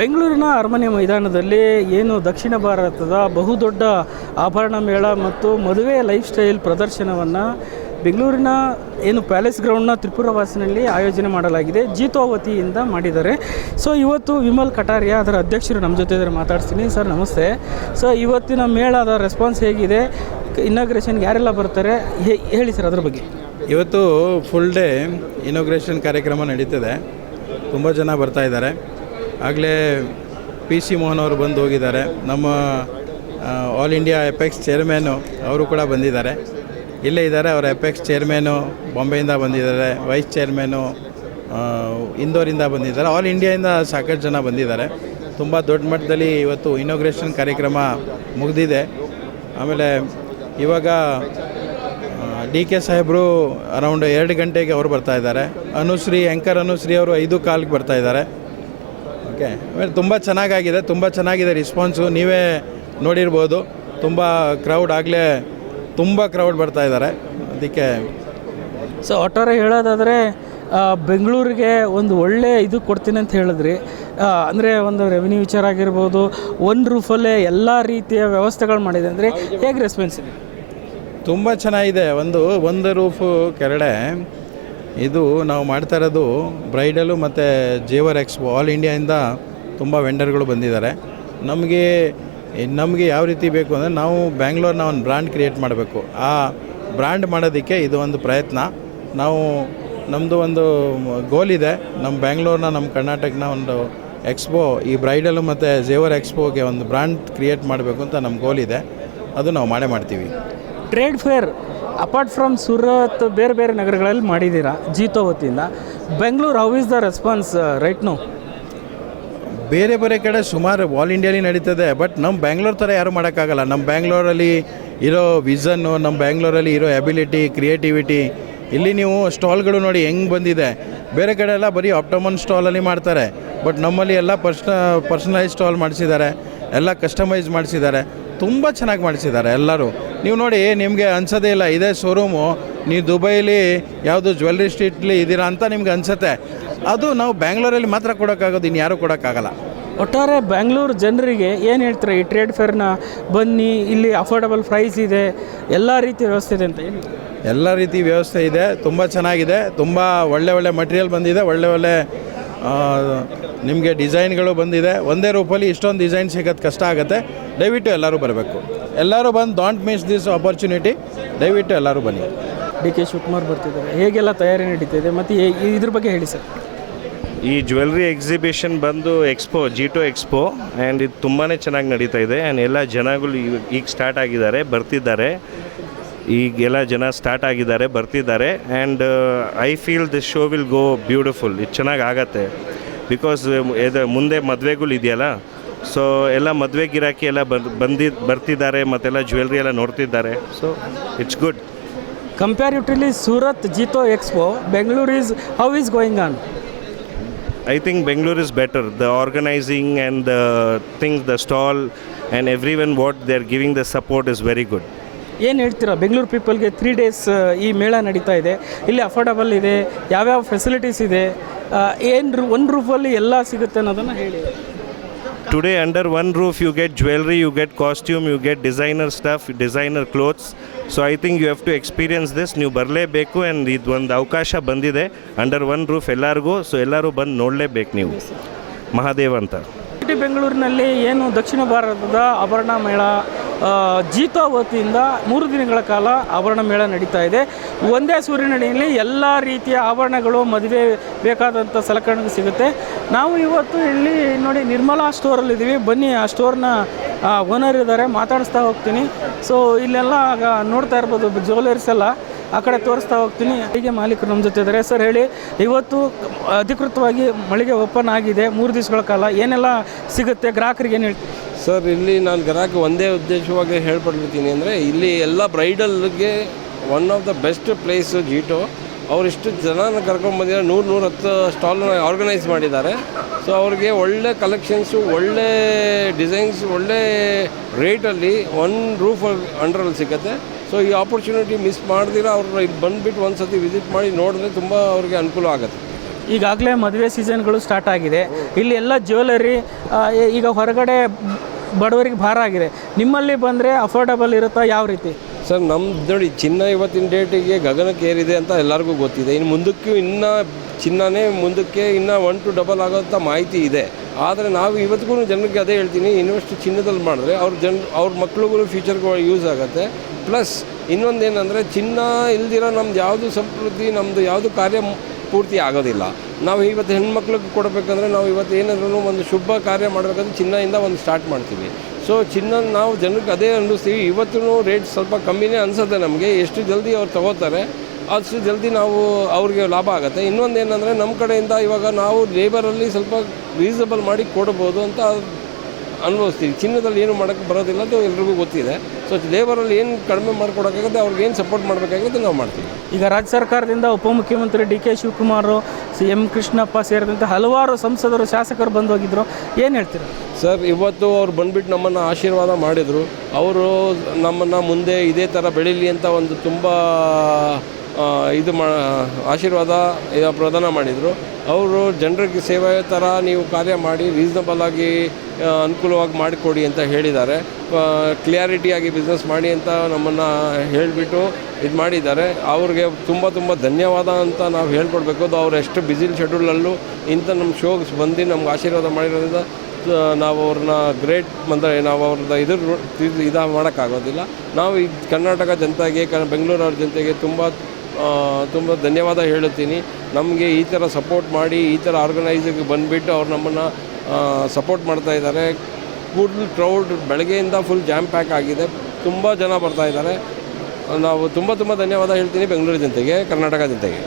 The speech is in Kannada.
ಬೆಂಗಳೂರಿನ ಅರಮನೆ ಮೈದಾನದಲ್ಲಿ ಏನು ದಕ್ಷಿಣ ಭಾರತದ ಬಹುದೊಡ್ಡ ಆಭರಣ ಮೇಳ ಮತ್ತು ಮದುವೆ ಲೈಫ್ ಸ್ಟೈಲ್ ಪ್ರದರ್ಶನವನ್ನು ಬೆಂಗಳೂರಿನ ಏನು ಪ್ಯಾಲೇಸ್ ಗ್ರೌಂಡ್ನ ತ್ರಿಪುರವಾಸಿನಲ್ಲಿ ಆಯೋಜನೆ ಮಾಡಲಾಗಿದೆ. ಜೀತೋ ವತಿಯಿಂದ ಮಾಡಿದ್ದಾರೆ. ಸೊ ಇವತ್ತು ವಿಮಲ್ ಕಟಾರಿಯಾ ಅದರ ಅಧ್ಯಕ್ಷರು ನಮ್ಮ ಜೊತೆ ಇದ್ದಾರೆ, ಮಾತಾಡ್ತೀನಿ. ಸರ್ ನಮಸ್ತೆ. ಸೊ ಇವತ್ತಿನ ಮೇಳದ ರೆಸ್ಪಾನ್ಸ್ ಹೇಗಿದೆ? ಇನಾಗ್ರೇಷನ್ಗೆ ಯಾರೆಲ್ಲ ಬರ್ತಾರೆ ಹೇಳಿ ಸರ್ ಅದ್ರ ಬಗ್ಗೆ. ಇವತ್ತು ಫುಲ್ ಡೇ ಇನಾಗ್ರೇಷನ್ ಕಾರ್ಯಕ್ರಮ ನಡೀತದೆ. ತುಂಬ ಜನ ಬರ್ತಾ ಇದ್ದಾರೆ. ಆಗಲೇ PC ಮೋಹನ್ ಅವರು ಬಂದು ಹೋಗಿದ್ದಾರೆ. ನಮ್ಮ ಆಲ್ ಇಂಡಿಯಾ ಎಪೆಕ್ಸ್ ಚೇರ್ಮ್ಯಾನು ಅವರು ಕೂಡ ಬಂದಿದ್ದಾರೆ, ಇಲ್ಲೇ ಇದ್ದಾರೆ. ಅವರ ಎಪೆಕ್ಸ್ ಚೇರ್ಮ್ಯಾನು ಬಾಂಬೆಯಿಂದ ಬಂದಿದ್ದಾರೆ, ವೈಸ್ ಚೇರ್ಮ್ಯಾನು ಇಂದೋರಿಂದ ಬಂದಿದ್ದಾರೆ. ಆಲ್ ಇಂಡಿಯಾದಿಂದ ಸಾಕಷ್ಟು ಜನ ಬಂದಿದ್ದಾರೆ. ತುಂಬ ದೊಡ್ಡ ಮಟ್ಟದಲ್ಲಿ ಇವತ್ತು ಇನಾಗ್ರೇಷನ್ ಕಾರ್ಯಕ್ರಮ ಮುಗಿದಿದೆ. ಆಮೇಲೆ ಇವಾಗ DK ಸಾಹೇಬರು ಅರೌಂಡ್ 2 ಗಂಟೆಗೆ ಅವರು ಬರ್ತಾ ಇದ್ದಾರೆ. ಆ್ಯಂಕರ್ ಅನುಶ್ರೀ ಅವರು 5:15 ಬರ್ತಾ ಇದ್ದಾರೆ. ಓಕೆ, ಆಮೇಲೆ ತುಂಬ ಚೆನ್ನಾಗಿದೆ ರೆಸ್ಪಾನ್ಸು. ನೀವೇ ನೋಡಿರ್ಬೋದು, ತುಂಬ ಕ್ರೌಡ್ ಬರ್ತಾ ಇದ್ದಾರೆ. ಅದಕ್ಕೆ ಸೊ ಒಟ್ಟಾರೆ ಹೇಳೋದಾದರೆ ಬೆಂಗಳೂರಿಗೆ ಒಂದು ಒಳ್ಳೆ ಇದು ಕೊಡ್ತೀನಿ ಅಂತ ಹೇಳಿದ್ರಿ. ಅಂದರೆ ಒಂದು ರೆವಿನ್ಯೂ ವಿಚಾರ ಆಗಿರ್ಬೋದು, ಒಂದು ರೂಫಲ್ಲೇ ಎಲ್ಲ ರೀತಿಯ ವ್ಯವಸ್ಥೆಗಳು ಮಾಡಿದೆ. ಅಂದರೆ ಹೇಗೆ ರೆಸ್ಪಾನ್ಸ್ ಇದೆ? ತುಂಬ ಚೆನ್ನಾಗಿದೆ. ಒಂದು ರೂಫು ಕೆರಡೆ ಇದು ನಾವು ಮಾಡ್ತಾ ಇರೋದು ಬ್ರೈಡಲು ಮತ್ತು ಜೇವರ್ ಎಕ್ಸ್ಪೋ ಆಲ್ ಇಂಡಿಯಾಯಿಂದ ತುಂಬ ವೆಂಡರ್ಗಳು ಬಂದಿದ್ದಾರೆ. ನಮಗೆ ಯಾವ ರೀತಿ ಬೇಕು ಅಂದರೆ ನಾವು ಬ್ಯಾಂಗ್ಳೂರ್ನ ಒಂದು ಬ್ರ್ಯಾಂಡ್ ಕ್ರಿಯೇಟ್ ಮಾಡಬೇಕು. ಆ ಬ್ರ್ಯಾಂಡ್ ಮಾಡೋದಕ್ಕೆ ಇದು ಒಂದು ಪ್ರಯತ್ನ. ನಮ್ಮದು ಒಂದು ಗೋಲ್ ಇದೆ. ನಮ್ಮ ಬ್ಯಾಂಗ್ಳೂರ್ನ, ನಮ್ಮ ಕರ್ನಾಟಕನ ಒಂದು ಎಕ್ಸ್ಪೋ, ಈ ಬ್ರೈಡಲು ಮತ್ತು ಜೇವರ್ ಎಕ್ಸ್ಪೋಗೆ ಒಂದು ಬ್ರ್ಯಾಂಡ್ ಕ್ರಿಯೇಟ್ ಮಾಡಬೇಕು ಅಂತ ನಮ್ಮ ಗೋಲ್ ಇದೆ. ಅದು ನಾವು ಮಾಡ್ತೀವಿ. Trade fair apart from Surat ಬೇರೆ ಬೇರೆ ನಗರಗಳಲ್ಲಿ ಮಾಡಿದ್ದೀರಾ ಜೀತೋ ವತಿಯಿಂದ. Bengaluru how is the response right now? ಬೇರೆ ಕಡೆ ಸುಮಾರು ಆಲ್ ಇಂಡಿಯಾಲಿ ನಡೀತದೆ. ಬಟ್ ನಮ್ಮ ಬ್ಯಾಂಗ್ಳೂರ್ ಥರ ಯಾರೂ ಮಾಡೋಕ್ಕಾಗಲ್ಲ. ನಮ್ಮ ಬ್ಯಾಂಗ್ಳೂರಲ್ಲಿ ಇರೋ ವಿಷನ್ನು, ನಮ್ಮ ಬ್ಯಾಂಗ್ಳೂರಲ್ಲಿ ಇರೋ ಎಬಿಲಿಟಿ, ಕ್ರಿಯೇಟಿವಿಟಿ, ಇಲ್ಲಿ ನೀವು ಸ್ಟಾಲ್ಗಳು ನೋಡಿ ಹೆಂಗೆ ಬಂದಿದೆ. ಬೇರೆ ಕಡೆ ಎಲ್ಲ ಬರೀ ಆಪ್ಟಮನ್ ಸ್ಟಾಲಲ್ಲಿ ಮಾಡ್ತಾರೆ. ಬಟ್ ನಮ್ಮಲ್ಲಿ ಎಲ್ಲ ಪರ್ಸನಲೈಸ್ ಸ್ಟಾಲ್ ಮಾಡಿಸಿದ್ದಾರೆ, ಎಲ್ಲ ಕಸ್ಟಮೈಸ್ ಮಾಡಿಸಿದ್ದಾರೆ. ತುಂಬ ಚೆನ್ನಾಗಿ ಮಾಡಿಸಿದ್ದಾರೆ ಎಲ್ಲರೂ. ನೀವು ನೋಡಿ, ನಿಮಗೆ ಅನ್ಸೋದೇ ಇಲ್ಲ ಇದೇ ಶೋರೂಮು ನೀವು ದುಬೈಲಿ ಯಾವುದು ಜ್ಯುವೆಲ್ರಿ ಸ್ಟ್ರೀಟ್ಲಿ ಇದ್ದೀರಾ ಅಂತ ನಿಮ್ಗೆ ಅನಿಸುತ್ತೆ. ಅದು ನಾವು ಬ್ಯಾಂಗ್ಳೂರಲ್ಲಿ ಮಾತ್ರ ಕೊಡೋಕ್ಕಾಗೋದು, ಇನ್ಯಾರೂ ಕೊಡೋಕ್ಕಾಗಲ್ಲ. ಒಟ್ಟಾರೆ ಬ್ಯಾಂಗ್ಳೂರು ಜನರಿಗೆ ಏನು ಹೇಳ್ತಾರೆ ಈ ಟ್ರೇಡ್ ಫೇರ್ನ ಬನ್ನಿ, ಇಲ್ಲಿ ಅಫೋರ್ಡಬಲ್ ಪ್ರೈಸ್ ಇದೆ, ಎಲ್ಲ ರೀತಿಯ ವ್ಯವಸ್ಥೆ ಇದೆ ಅಂತ? ಏನು ಎಲ್ಲ ರೀತಿ ವ್ಯವಸ್ಥೆ ಇದೆ, ತುಂಬ ಚೆನ್ನಾಗಿದೆ. ತುಂಬ ಒಳ್ಳೆ ಮಟೀರಿಯಲ್ ಬಂದಿದೆ, ಒಳ್ಳೆ ನಿಮಗೆ ಡಿಸೈನ್ಗಳು ಬಂದಿದೆ. ಒಂದೇ ರೂಪಲ್ಲಿ ಇಷ್ಟೊಂದು ಡಿಸೈನ್ ಸಿಗೋದು ಕಷ್ಟ ಆಗುತ್ತೆ. ದಯವಿಟ್ಟು ಎಲ್ಲರೂ ಬರಬೇಕು. ಎಲ್ಲರೂ ಬಂದು ಡೋಂಟ್ ಮಿಸ್ ದಿಸ್ ಆಪರ್ಚುನಿಟಿ. ದಯವಿಟ್ಟು ಎಲ್ಲರೂ ಬನ್ನಿ. DK ಶಿವಕುಮಾರ್ ಬರ್ತಿದ್ದಾರೆ, ಹೇಗೆಲ್ಲ ತಯಾರಿ ನಡೀತಿದೆ ಮತ್ತು ಇದ್ರ ಬಗ್ಗೆ ಹೇಳಿ ಸರ್. ಈ ಜ್ಯುವೆಲ್ರಿ ಎಕ್ಸಿಬಿಷನ್ ಬಂದು ಜೀಟೋ ಎಕ್ಸ್ಪೋ ಆ್ಯಂಡ್ ಇದು ತುಂಬಾ ಚೆನ್ನಾಗಿ ನಡೀತಾ ಇದೆ. ಆ್ಯಂಡ್ ಎಲ್ಲ ಜನಗಳು ಈಗ ಸ್ಟಾರ್ಟ್ ಆಗಿದ್ದಾರೆ, ಬರ್ತಿದ್ದಾರೆ. ಈಗೆಲ್ಲ ಜನ ಸ್ಟಾರ್ಟ್ ಆಗಿದ್ದಾರೆ, ಬರ್ತಿದ್ದಾರೆ. And I feel this show will go beautiful. ಇದು ಚೆನ್ನಾಗಿ ಆಗತ್ತೆ. ಬಿಕಾಸ್ ಇದು ಮುಂದೆ ಮದುವೆಗಳು ಇದೆಯಲ್ಲ, ಸೊ ಎಲ್ಲ ಮದುವೆ ಗಿರಾಕಿ ಎಲ್ಲ ಬರ್ತಿದ್ದಾರೆ, ಮತ್ತೆಲ್ಲ ಜ್ಯುವೆಲ್ರಿ ಎಲ್ಲ ನೋಡ್ತಿದ್ದಾರೆ. So it's good. Comparatively Surat Jito expo, Bengaluru how is going on? I think Bangalore is better. The organizing and the things, the stall and everyone what they're giving the support is very good. ಏನು ಹೇಳ್ತೀರಾ ಬೆಂಗಳೂರು ಪೀಪಲ್ಗೆ? 3 days ಈ ಮೇಳ ನಡೀತಾ ಇದೆ, ಇಲ್ಲಿ ಅಫೋರ್ಡಬಲ್ ಇದೆ, ಯಾವ್ಯಾವ ಫೆಸಿಲಿಟೀಸ್ ಇದೆ, ಒಂದು ರೂಫಲ್ಲಿ ಎಲ್ಲ ಸಿಗುತ್ತೆ ಅನ್ನೋದನ್ನು ಹೇಳಿ. Today under one roof you get jewelry, you get costume, you get designer stuff, designer clothes. So I think you have to experience this. ನೀವು ಬರಲೇಬೇಕು. ಆ್ಯಂಡ್ ಇದು ಒಂದು ಅವಕಾಶ ಬಂದಿದೆ ಅಂಡರ್ ಒನ್ ರೂಫ್ ಎಲ್ಲರಿಗೂ. ಸೊ ಎಲ್ಲರೂ ಬಂದು ನೋಡಲೇಬೇಕು. ನೀವು ಮಹಾದೇವ್ ಅಂತ ಬೆಂಗಳೂರಿನಲ್ಲಿ ಏನು ದಕ್ಷಿಣ ಭಾರತದ ಆಭರಣ ಮೇಳ ಜೀತೋ ವತಿಯಿಂದ 3 ದಿನಗಳ ಕಾಲ ಆಭರಣ ಮೇಳ ನಡೀತಾ ಇದೆ. ಒಂದೇ ಸೂರಿನಡಿಯಲ್ಲಿ ಎಲ್ಲ ರೀತಿಯ ಆಭರಣಗಳು, ಮದುವೆ ಬೇಕಾದಂಥ ಸಲಕರಣೆ ಸಿಗುತ್ತೆ. ನಾವು ಇವತ್ತು ಇಲ್ಲಿ ನೋಡಿ ನಿರ್ಮಲಾ ಸ್ಟೋರಲ್ಲಿದ್ದೀವಿ. ಬನ್ನಿ, ಆ ಸ್ಟೋರ್ನ ಓನರ್ ಇದ್ದಾರೆ, ಮಾತಾಡಿಸ್ತಾ ಹೋಗ್ತೀನಿ. ಸೊ ಇಲ್ಲೆಲ್ಲ ನೋಡ್ತಾ ಇರ್ಬೋದು ಜ್ಯುವೆಲರ್ಸ್ ಎಲ್ಲ, ಆ ಕಡೆ ತೋರಿಸ್ತಾ ಹೋಗ್ತೀನಿ. ಹೀಗೆ ಮಾಲೀಕರು ನಮ್ಮ ಜೊತೆ ಇದ್ದಾರೆ. ಸರ್ ಹೇಳಿ, ಇವತ್ತು ಅಧಿಕೃತವಾಗಿ ಮಳಿಗೆ ಓಪನ್ ಆಗಿದೆ 3 ದಿವಸಗಳ ಕಾಲ, ಏನೆಲ್ಲ ಸಿಗುತ್ತೆ ಗ್ರಾಹಕರಿಗೆ ಏನು ಹೇಳ್ತೀವಿ? ಸರ್, ಇಲ್ಲಿ ನಾನು ಗ್ರಾಹಕ ಒಂದೇ ಉದ್ದೇಶವಾಗಿ ಹೇಳ್ಪಡ್ತೀನಿ ಅಂದರೆ, ಇಲ್ಲಿ ಎಲ್ಲ ಬ್ರೈಡಲ್ಗೆ one of the best place Jito. ಅವರಿಷ್ಟು ಜನನ ಕರ್ಕೊಂಡ್ಬಂದಿದ್ದಾರೆ, 100-110 ಸ್ಟಾಲ್ನ ಆರ್ಗನೈಸ್ ಮಾಡಿದ್ದಾರೆ. ಸೊ ಅವ್ರಿಗೆ ಒಳ್ಳೆ ಕಲೆಕ್ಷನ್ಸು, ಒಳ್ಳೆ ಡಿಸೈನ್ಸ್, ಒಳ್ಳೆ ರೇಟಲ್ಲಿ ಒಂದು ರೂಫ್ ಅಂಡರಲ್ಲಿ ಸಿಗುತ್ತೆ. ಸೊ ಈ ಆಪರ್ಚುನಿಟಿ ಮಿಸ್ ಮಾಡ್ದಿರ ಅವ್ರು ಇಲ್ಲಿ ಬಂದುಬಿಟ್ಟು ಒಂದು ಸತಿ ವಿಸಿಟ್ ಮಾಡಿ ನೋಡಿದ್ರೆ ತುಂಬ ಅವ್ರಿಗೆ ಅನುಕೂಲ ಆಗುತ್ತೆ. ಈಗಾಗಲೇ ಮದುವೆ ಸೀಸನ್ಗಳು ಸ್ಟಾರ್ಟ್ ಆಗಿದೆ. ಇಲ್ಲಿ ಎಲ್ಲ ಜ್ಯುವೆಲರಿ ಈಗ ಹೊರಗಡೆ ಬಡವರಿಗೆ ಭಾರ ಆಗಿದೆ. ನಿಮ್ಮಲ್ಲಿ ಬಂದರೆ ಅಫೋರ್ಡಬಲ್ ಇರುತ್ತಾ, ಯಾವ ರೀತಿ? ಸರ್ ನಮ್ದು ನೋಡಿ, ಚಿನ್ನ ಇವತ್ತಿನ ಡೇಟಿಗೆ ಗಗನಕ್ಕೆ ಏರಿದೆ ಅಂತ ಎಲ್ಲರಿಗೂ ಗೊತ್ತಿದೆ. ಇನ್ನು ಮುಂದಕ್ಕೂ ಇನ್ನೂ ಚಿನ್ನನೇ ಮುಂದಕ್ಕೆ ಇನ್ನೂ 1 to 2 ಆಗೋಂಥ ಮಾಹಿತಿ ಇದೆ. ಆದರೆ ನಾವು ಇವತ್ತಿಗೂ ಜನರಿಗೆ ಅದೇ ಹೇಳ್ತೀನಿ, ಇನ್ವೆಸ್ಟ್ ಚಿನ್ನದಲ್ಲಿ ಮಾಡಿದ್ರೆ ಅವ್ರ ಮಕ್ಳಿಗೂ ಫ್ಯೂಚರ್ಗೆ ಯೂಸ್ ಆಗುತ್ತೆ. ಪ್ಲಸ್ ಇನ್ನೊಂದೇನೆಂದರೆ, ಚಿನ್ನ ಇಲ್ದಿರೋ ನಮ್ದು ಯಾವುದು ಸಮೃದ್ಧಿ, ನಮ್ಮದು ಯಾವುದು ಕಾರ್ಯ ಪೂರ್ತಿ ಆಗೋದಿಲ್ಲ. ನಾವು ಇವತ್ತು ಹೆಣ್ಮಕ್ಳಿಗೆ ಕೊಡಬೇಕಂದ್ರೆ, ನಾವು ಇವತ್ತು ಏನಾದ್ರೂ ಒಂದು ಶುಭ ಕಾರ್ಯ ಮಾಡಬೇಕಂದ್ರೆ ಚಿನ್ನದಿಂದ ಒಂದು ಸ್ಟಾರ್ಟ್ ಮಾಡ್ತೀವಿ. ಸೊ ಚಿನ್ನ ನಾವು ಜನರಿಗೆ ಅದೇ ಅನ್ನಿಸ್ತೀವಿ. ಇವತ್ತು ರೇಟ್ ಸ್ವಲ್ಪ ಕಮ್ಮಿನೇ ಅನಿಸುತ್ತೆ ನಮಗೆ. ಎಷ್ಟು ಜಲ್ದಿ ಅವ್ರು ತೊಗೋತಾರೆ ಅಷ್ಟು ಜಲ್ದಿ ನಾವು ಅವ್ರಿಗೆ ಲಾಭ ಆಗುತ್ತೆ. ಇನ್ನೊಂದೇನೆಂದರೆ, ನಮ್ಮ ಕಡೆಯಿಂದ ಇವಾಗ ನಾವು ಲೇಬರಲ್ಲಿ ಸ್ವಲ್ಪ ರೀಸನಬಲ್ ಮಾಡಿ ಕೊಡ್ಬೋದು ಅಂತ ಅನುಭವಿಸ್ತೀವಿ. ಚಿನ್ನದಲ್ಲಿ ಏನು ಮಾಡೋಕ್ಕೆ ಬರೋದಿಲ್ಲ, ಅದು ಎಲ್ರಿಗೂ ಗೊತ್ತಿದೆ. ಸೊ ಲೇಬರಲ್ಲಿ ಏನು ಕಡಿಮೆ ಮಾಡಿಕೊಡೋಕ್ಕಾಗುತ್ತೆ, ಅವ್ರಿಗೆ ಏನು ಸಪೋರ್ಟ್ ಮಾಡಬೇಕಾಗುತ್ತೆ ನಾವು ಮಾಡ್ತೀವಿ. ಈಗ ರಾಜ್ಯ ಸರ್ಕಾರದಿಂದ ಉಪಮುಖ್ಯಮಂತ್ರಿ DK ಶಿವಕುಮಾರ್, CM ಕೃಷ್ಣಪ್ಪ ಸೇರಿದಂತೆ ಹಲವಾರು ಸಂಸದರು, ಶಾಸಕರು ಬಂದು ಹೋಗಿದ್ರು. ಏನು ಹೇಳ್ತೀರಾ? ಸರ್, ಇವತ್ತು ಅವ್ರು ಬಂದುಬಿಟ್ಟು ನಮ್ಮನ್ನು ಆಶೀರ್ವಾದ ಮಾಡಿದರು. ಅವರು ನಮ್ಮನ್ನು ಮುಂದೆ ಇದೇ ಥರ ಬೆಳೀಲಿ ಅಂತ ಒಂದು ತುಂಬ ಆಶೀರ್ವಾದ ಪ್ರದಾನ ಮಾಡಿದರು. ಅವರು ಜನರಿಗೆ ಸೇವೆ ಥರ ನೀವು ಕಾರ್ಯ ಮಾಡಿ ರೀಸನಬಲ್ ಆಗಿ ಅನುಕೂಲವಾಗಿ ಮಾಡಿಕೊಡಿ ಅಂತ ಹೇಳಿದ್ದಾರೆ. ಕ್ಲಿಯಾರಿಟಿಯಾಗಿ ಬಿಸ್ನೆಸ್ ಮಾಡಿ ಅಂತ ನಮ್ಮನ್ನು ಹೇಳಿಬಿಟ್ಟು ಇದು ಮಾಡಿದ್ದಾರೆ. ಅವ್ರಿಗೆ ತುಂಬ ಧನ್ಯವಾದ ಅಂತ ನಾವು ಹೇಳ್ಕೊಡ್ಬೇಕು. ಅದು ಅವ್ರು ಎಷ್ಟು ಬ್ಯುಸಿ ಶೆಡ್ಯೂಲಲ್ಲೂ ಇಂಥ ನಮ್ಮ ಶೋಗೆ ಬಂದು ನಮ್ಗೆ ಆಶೀರ್ವಾದ ಮಾಡಿರೋದ್ರಿಂದ ನಾವು ಅವ್ರನ್ನ ಗ್ರೇಟ್ ಅಂದರೆ ನಾವು ಅವ್ರದ್ದು ಇದು ಮಾಡೋಕ್ಕಾಗೋದಿಲ್ಲ. ನಾವು ಈ ಕರ್ನಾಟಕ ಜನತೆಗೆ, ಬೆಂಗಳೂರವ್ರ ಜನತೆಗೆ ತುಂಬ ಧನ್ಯವಾದ ಹೇಳುತ್ತೀನಿ. ನಮಗೆ ಈ ಥರ ಸಪೋರ್ಟ್ ಮಾಡಿ, ಈ ಥರ ಆರ್ಗನೈಸಿಗೆ ಬಂದುಬಿಟ್ಟು ಅವ್ರು ನಮ್ಮನ್ನು ಸಪೋರ್ಟ್ ಮಾಡ್ತಾ ಇದ್ದಾರೆ. ಫುಲ್ ಕ್ರೌಡ್ ಬೆಳಗ್ಗೆಯಿಂದ ಫುಲ್ ಜಾಮ್ ಪ್ಯಾಕ್ ಆಗಿದೆ. ತುಂಬ ಜನ ಬರ್ತಾಯಿದ್ದಾರೆ. ನಾವು ತುಂಬ ಧನ್ಯವಾದ ಹೇಳ್ತೀನಿ ಬೆಂಗಳೂರು ಜನತೆಗೆ, ಕರ್ನಾಟಕ ಜನತೆಗೆ.